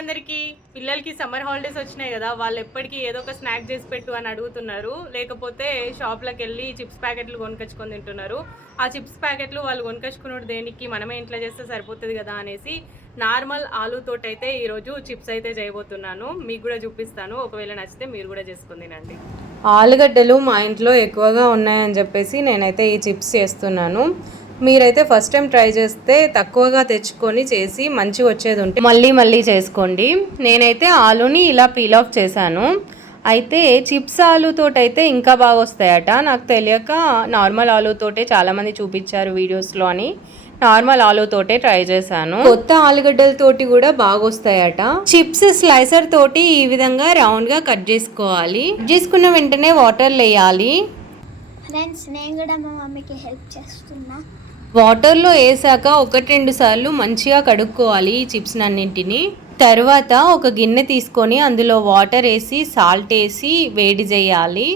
అందరికీ. పిల్లలకి summer holidays వచ్చినాయి కదా, వాళ్ళు ఎప్పటికీ ఏదో ఒక స్నాక్ చేసి పెట్టు అని అడుగుతున్నారు. లేకపోతే షాప్లోకి వెళ్ళి చిప్స్ ప్యాకెట్లు కొనుకొచ్చుకొని తింటున్నారు. ఆ చిప్స్ ప్యాకెట్లు వాళ్ళు కొనుకొచ్చుకున్నాడు దేనికి, మనమే ఇంట్లో చేస్తే సరిపోతుంది కదా అనేసి నార్మల్ ఆలూతోటి అయితే ఈరోజు చిప్స్ అయితే చేయబోతున్నాను. మీకు కూడా చూపిస్తాను, ఒకవేళ నచ్చితే మీరు కూడా చేసుకుని తినండి. ఆలుగడ్డలు మా ఇంట్లో ఎక్కువగా ఉన్నాయని చెప్పేసి నేనైతే ఈ చిప్స్ చేస్తున్నాను. మీరైతే ఫస్ట్ టైం ట్రై చేస్తే తక్కువగా తెచ్చుకొని చేసి మంచిగా వచ్చేది ఉంటే మళ్ళీ చేసుకోండి. నేనైతే ఆలుని ఇలా పీల్ ఆఫ్ చేశాను. అయితే చిప్స్ ఆలుతోటైతే ఇంకా బాగా వస్తాయట. నాకు తెలియక నార్మల్ ఆలుతోటే చాలామంది చూపించారు వీడియోస్లో అని నార్మల్ ఆలుతోటే ట్రై చేశాను. కొత్త ఆలుగడ్డలతోటి కూడా బాగా వస్తాయట. చిప్స్ స్లైసర్ తోటి ఈ విధంగా రౌండ్గా కట్ చేసుకోవాలి. కట్ చేసుకున్న వెంటనే వాటర్ వేయాలి. ఫ్రెండ్స్, నేను కూడా మా మమ్మీకి హెల్ప్ చేస్తున్నా. వాటర్లో వేసాక 1-2 సార్లు మంచిగా కడుక్కోవాలి ఈ చిప్స్ అన్నింటినీ. తర్వాత ఒక గిన్నె తీసుకొని అందులో వాటర్ వేసి సాల్ట్ వేసి వేడి చేయాలి.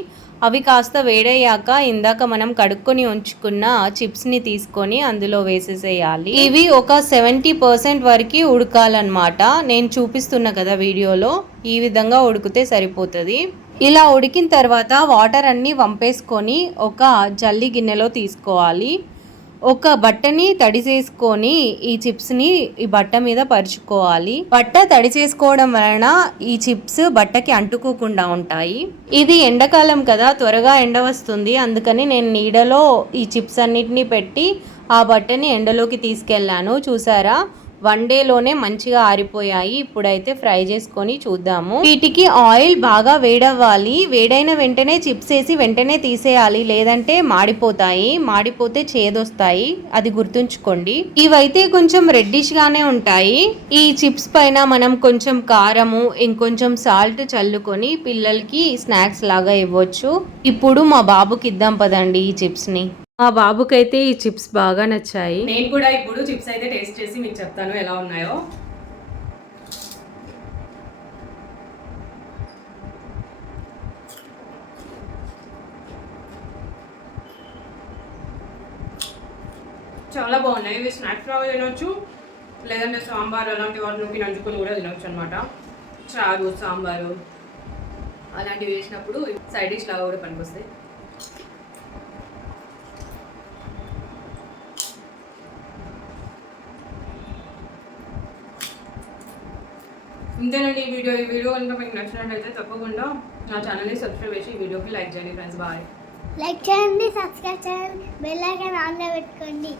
అవి కాస్త వేడయ్యాక ఇందాక మనం కడుక్కొని ఉంచుకున్న చిప్స్ని తీసుకొని అందులో వేసేసేయాలి. ఇవి ఒక 70% వరకు ఉడకాలన్నమాట. నేను చూపిస్తున్నా కదా వీడియోలో, ఈ విధంగా ఉడికితే సరిపోతుంది. ఇలా ఉడికిన తర్వాత వాటర్ అన్నీ వంపేసుకొని ఒక జల్లి గిన్నెలో తీసుకోవాలి. ఒక బట్టని తడి చేసుకొని ఈ చిప్స్ని ఈ బట్ట మీద పరుచుకోవాలి. బట్ట తడి చేసుకోవడం వలన ఈ చిప్స్ బట్టకి అంటుకోకుండా ఉంటాయి. ఇది ఎండాకాలం కదా, త్వరగా ఎండ వస్తుంది. అందుకని నేను నీడలో ఈ చిప్స్ అన్నిటిని పెట్టి ఆ బట్టని ఎండలోకి తీసుకెళ్ళాను. చూసారా, 1 డేలోనే మంచిగా ఆరిపోయాయి. ఇప్పుడైతే ఫ్రై చేసుకొని చూద్దాము. వీటికి ఆయిల్ బాగా వేడవ్వాలి. వేడైన వెంటనే చిప్స్ వేసి వెంటనే తీసేయాలి, లేదంటే మాడిపోతాయి. మాడిపోతే చేదొస్తాయి, అది గుర్తుంచుకోండి. ఇవైతే కొంచెం రెడ్డిష్ గానే ఉంటాయి. ఈ చిప్స్ పైన మనం కొంచెం కారము, ఇంకొంచెం సాల్ట్ చల్లుకొని పిల్లలకి స్నాక్స్ లాగా ఇవ్వచ్చు. ఇప్పుడు మా బాబుకి ఇద్దాం పదండి ఈ చిప్స్ ని. మా బాబుకైతే ఈ చిప్స్ బాగా నచ్చాయి. నేను కూడా ఇప్పుడు చిప్స్ అయితే టేస్ట్ చేసి మీకు చెప్తాను ఎలా ఉన్నాయో. చాలా బాగున్నాయి. ఇవి స్నాక్స్ లాగా తినొచ్చు, లేదంటే సాంబార్ అలాంటి వాటిలోకి నంచుకొని కూడా తినొచ్చు అనమాట. చారు, సాంబారు అలాంటివి వేసినప్పుడు సైడ్ డిష్ లాగా కూడా పనికొస్తాయి. ఇంతేనండి ఈ వీడియో కనుక మీకు నచ్చినట్లయితే తప్పకుండా నా ఛానల్ని సబ్స్క్రైబ్ చేసి ఈ వీడియోకి లైక్ చేయండి ఫ్రెండ్స్. బాయ్. లైక్ చేయండి, సబ్స్క్రైబ్ చేయండి, బెల్ ఐకాన్ ఆన్లో పెట్టుకోండి.